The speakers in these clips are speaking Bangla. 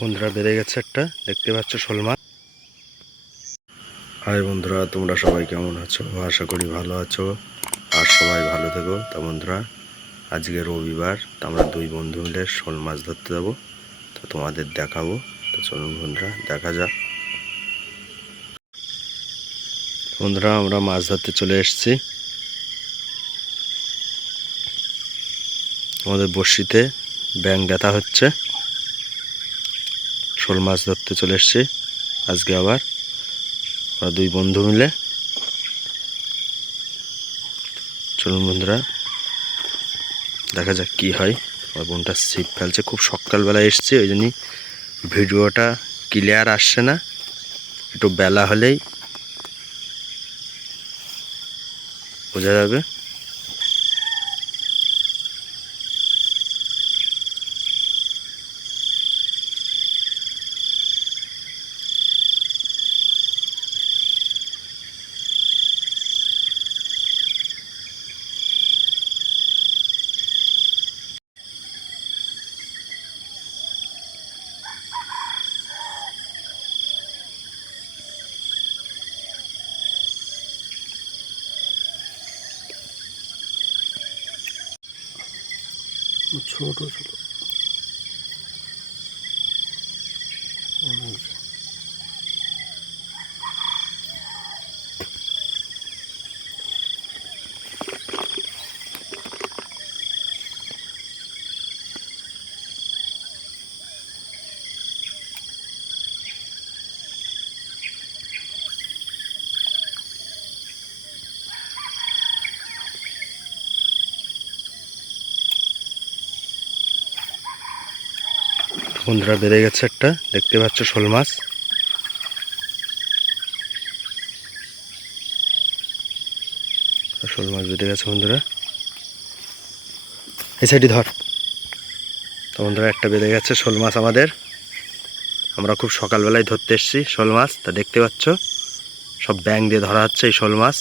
বন্ধুরা বেড়ে গেছে একটা, দেখতে পাচ্ছ শোল মাছ। হাই বন্ধুরা, তোমরা সবাই কেমন আছো? আশা করি ভালো আছো আর সবাই ভালো থেকো। তা বন্ধুরা, আজকে রবিবার, তা আমরা দুই বন্ধু মিলে শোল মাছ ধরতে যাবো, তো তোমাদের দেখাবো। তো চলুন বন্ধুরা, দেখা যাক। বন্ধুরা, আমরা মাছ ধরতে চলে এসেছি। আমাদের বড়শিতে ব্যাঙ ব্যথা হচ্ছে। শোল মাছ ধরতে চলে এসেছি আজকে আবার আমরা দুই বন্ধু মিলে। চলুন বন্ধুরা, দেখা যাক কি হয়। আমার বোনটা ছিপ ফেলছে, খুব সকালবেলা এসছে, ওই জন্যই ভিডিওটা ক্লিয়ার আসছে না। একটু বেলা হলেই বোঝা যাবে। ছোট ছোট বন্ধুরা বেড়ে গেছে একটা, দেখতে পাচ্ছ শোল মাছ। শোল মাছ বেড়ে গেছে বন্ধুরা, এই সাইডে ধর। তো বন্ধুরা, একটা বেড়ে গেছে শোল মাছ আমাদের। আমরা খুব সকালবেলায় ধরতে এসেছি শোল মাছ। তা দেখতে পাচ্ছ সব ব্যাঙ দিয়ে ধরা হচ্ছে এই শোল মাছ।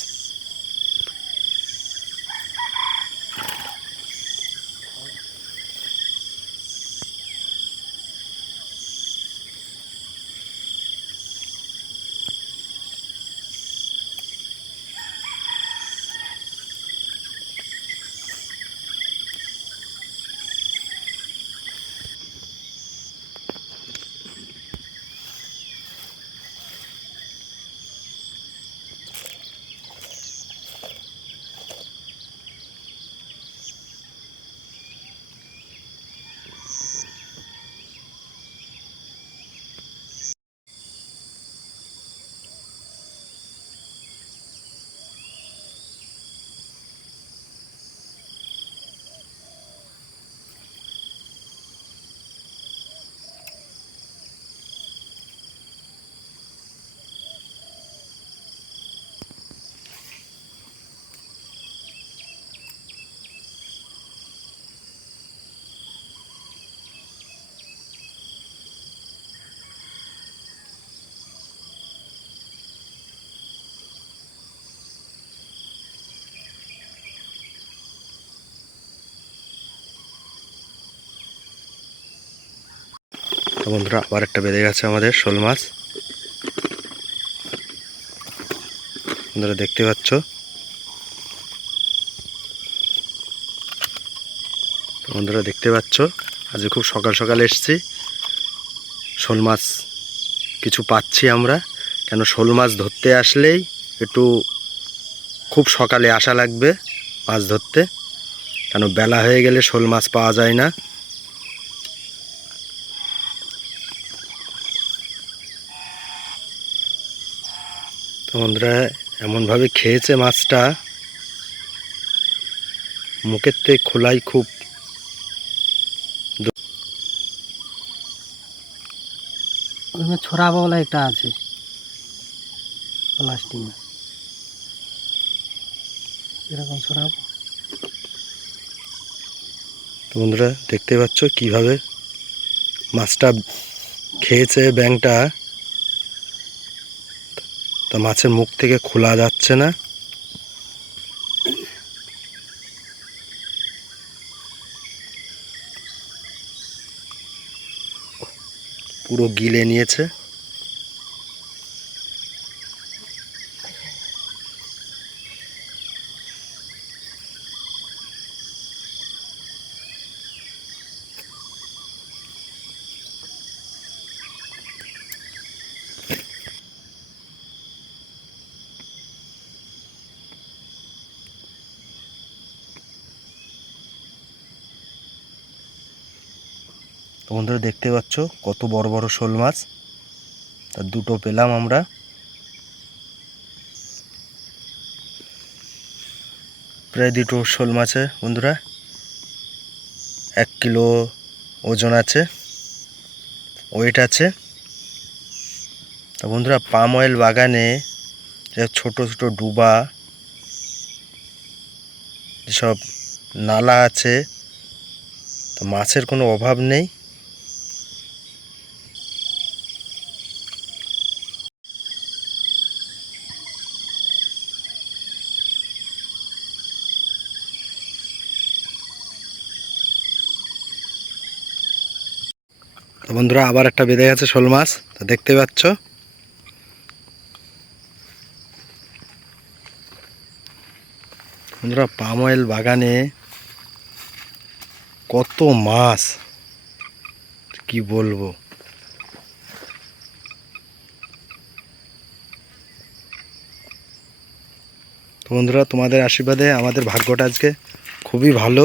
তো বন্ধুরা, আবার একটা বেড়ে গেছে আমাদের শোল মাছ। বন্ধুরা দেখতে পাচ্ছ, বন্ধুরা দেখতে পাচ্ছ আজ খুব সকাল সকাল এসেছি। শোল মাছ কিছু পাচ্ছি আমরা, কেন শোল মাছ ধরতে আসলেই একটু খুব সকালে আসা লাগবে মাছ ধরতে, কেন বেলা হয়ে গেলে শোল মাছ পাওয়া যায় না। তো বন্ধুরা, এমনভাবে খেয়েছে মাছটা, মুখের থেকে খোলাই খুব। ছড়াবো বলে একটা আছে প্লাস্টিক, এরকম ছড়াবো। তো বন্ধুরা দেখতে পাচ্ছ কিভাবে মাছটা খেয়েছে ব্যাঙটা। তা মাছের মুখ থেকে খোলা যাচ্ছে না। পুরো গিলে নিয়েছে। তো বন্ধুরা দেখতে পাচ্ছ কত বড় বড় শোল মাছ, তার দুটো পেলাম আমরা। প্রায় দুটো শোল মাছে বন্ধুরা 1 কিলো ওজন আছে, ওয়েট আছে। তো বন্ধুরা পাম অয়েল বাগানে যে ছোট ছোট ডুবা, যেসব নালা আছে, তো মাছের কোনো অভাব নেই। তো বন্ধুরা আবার একটা বেঁধে গেছে শোল মাছ, তো দেখতে পাচ্ছ। বন্ধুরা পাম অয়েল বাগানে কত মাছ কি বলবো। তো বন্ধুরা তোমাদের আশীর্বাদে আমাদের ভাগ্যটা আজকে খুবই ভালো।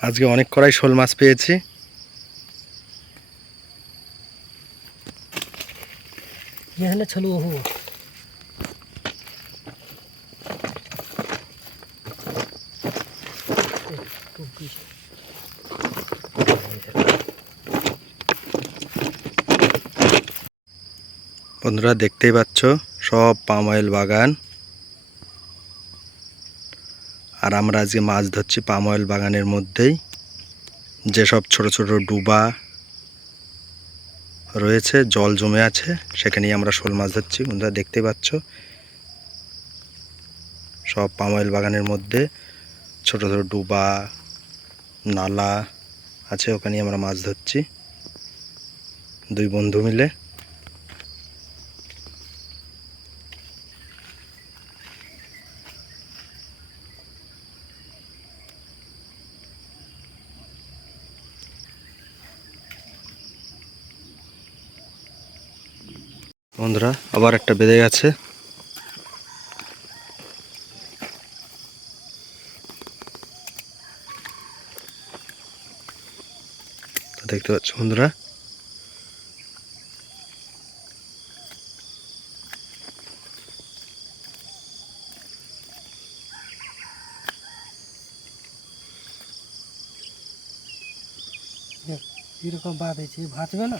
আজকে অনেক কড়াই শোল মাছ পেয়েছি। এখানে চলো ওহো বন্ধুরা দেখতেই পাচ্ছ সব পাম অয়েল বাগান, আর আমরা আজকে মাছ ধরছি পাম অয়েল বাগানের মধ্যেই। যেসব ছোট ছোট ডুবা রয়েছে, জল জমে আছে, সেখানেই আমরা শোল মাছ ধরছি। বন্ধুরা দেখতেই পাচ্ছ সব পাম অয়েল বাগানের মধ্যে ছোট ছোট ডুবা নালা আছে, ওখানেই আমরা মাছ ধরছি দুই বন্ধু মিলে। বন্ধুরা আবার একটা বেঁধে গেছে। দেখতে পাচ্ছ বন্ধুরা, এরকম বাঁধেছে, ভাজবে না,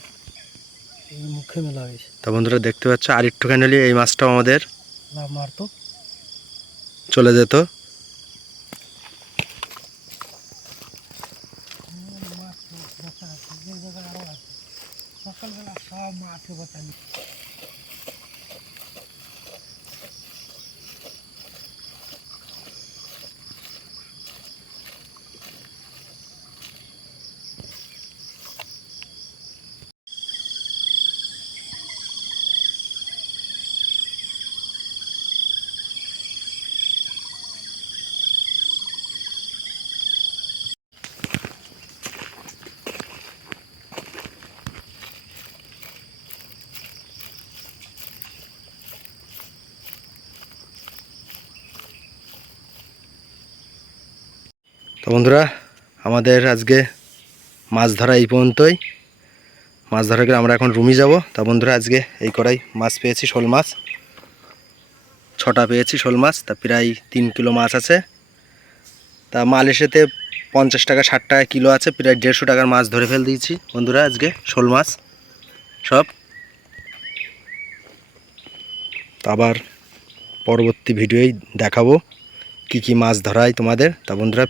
এই মুখে মেলা হয়েছে। তা বন্ধুরা দেখতে পাচ্ছ আর একটুখানি হলে এই মাছটাও আমাদের লাভ মারতো, চলে যেত। সকালবেলা সব মাছকে বাঁচানি। তো বন্ধুরা আমাদের আজকে মাছ ধরা এই পর্যন্তই। মাছ ধরা করে আমরা এখন রুমে যাব। তা বন্ধুরা আজকে এই কড়াই মাছ পেয়েছি, শোল মাছ 6টা পেয়েছি শোল মাছ। তা প্রায় 3 কিলো মাছ আছে। তা মালয়েশিয়াতে 50 টাকা 60 টাকা কিলো আছে, প্রায় 150 টাকার মাছ ধরে ফেল দিয়েছি বন্ধুরা আজকে শোল মাছ সব। তা আবার পরবর্তী ভিডিওই দেখাবো কি কি মাছ ধরাই তোমাদের। তা বন্ধুরা